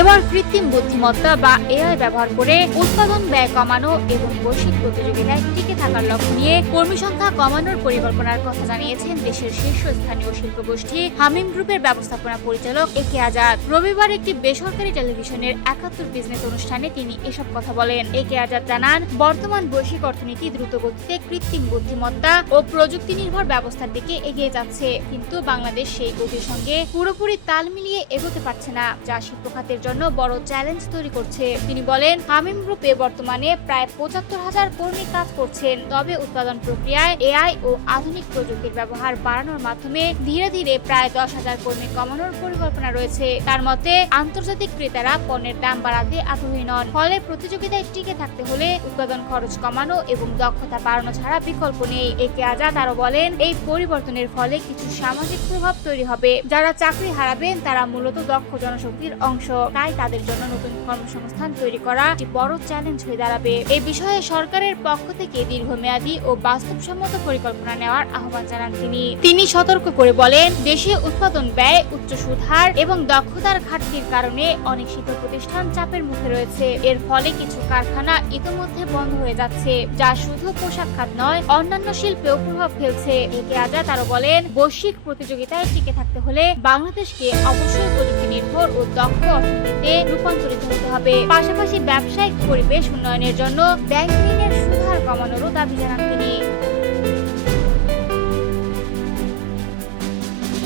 এবার কৃত্রিম বুদ্ধিমত্তা বা এআই ব্যবহার করে উৎপাদন ব্যয় কমানো এবং বৈশ্বিক প্রতিযোগিতায় টিকে থাকার লক্ষ্য নিয়ে কর্মী সংখ্যা কমানোর পরিকল্পনার কথা জানিয়েছেন দেশের শীর্ষস্থানীয় শিল্পগোষ্ঠী হামিম গ্রুপের ব্যবস্থাপনা পরিচালক একে আজাদ। রবিবার একটি বেসরকারি টেলিভিশনের ৭১ বিজনেস অনুষ্ঠানে তিনি এসব কথা বলেন। একে আজাদ জানান, বর্তমান বৈশ্বিক অর্থনীতি দ্রুতগতিতে কৃত্রিম বুদ্ধিমত্তা ও প্রযুক্তি নির্ভর ব্যবস্থার দিকে এগিয়ে যাচ্ছে, কিন্তু বাংলাদেশ সেই গতির সঙ্গে পুরোপুরি তাল মিলিয়ে এগোতে পারছে না, যা শিল্প খাতের জন্য বড় চ্যালেঞ্জ তৈরি করছে। তিনি বলেন, হামিম গ্রুপে বর্তমানে প্রায় ৭৫,০০০ কর্মী কাজ করছেন, তবে উৎপাদন প্রক্রিয়ায় এআই ও আধুনিক প্রযুক্তির ব্যবহার বাড়ানোর মাধ্যমে ধীরে ধীরে প্রায় ১০,০০০ কর্মী কমানোর পরিকল্পনা রয়েছে। তার মতে, আন্তর্জাতিক ক্রেতারা পণ্যের দাম বাড়াতে আগ্রহী নন, ফলে প্রতিযোগিতায় টিকে থাকতে হলে উৎপাদন খরচ কমানো এবং দক্ষতা বাড়ানো ছাড়া বিকল্প নেই। একে আজাদ আরো বলেন, এই পরিবর্তনের ফলে কিছু সামাজিক প্রভাব তৈরি হবে। যারা চাকরি হারাবেন তারা মূলত দক্ষ জনশক্তির অংশ, তাই তাদের জন্য নতুন কর্মসংস্থান তৈরি করা একটি বড় চ্যালেঞ্জ হয়ে দাঁড়াবে। এই বিষয়ে সরকারের পক্ষ থেকে দীর্ঘমেয়াদী ও বাস্তবসম্মত পরিকল্পনা নেওয়ার আহ্বান জানান তিনি সতর্ক করে বলেন, দেশে উৎপাদন ব্যয়, উচ্চ সুদ হার এবং দক্ষতার ঘাটতির কারণে অনেক শিল্প প্রতিষ্ঠান চাপের মুখে রয়েছে। এর ফলে কিছু কারখানা ইতোমধ্যে বন্ধ হয়ে যাচ্ছে, যা শুধু পোশাক খাত নয়, অন্যান্য শিল্পেও প্রভাব ফেলছে। একে আজাদ আরো বলেন, বৈশ্বিক প্রতিযোগিতায় টিকে থাকতে হলে বাংলাদেশকে অবশ্যই প্রযুক্তি নির্ভর ও দক্ষ অর্থনীতিতে রূপান্তরিত হতে হবে। পাশাপাশি ব্যবসায়িক পরিবেশ উন্নয়নের জন্য ব্যাংক ঋণের সুদ হার কমানোরও দাবি জানান তিনি।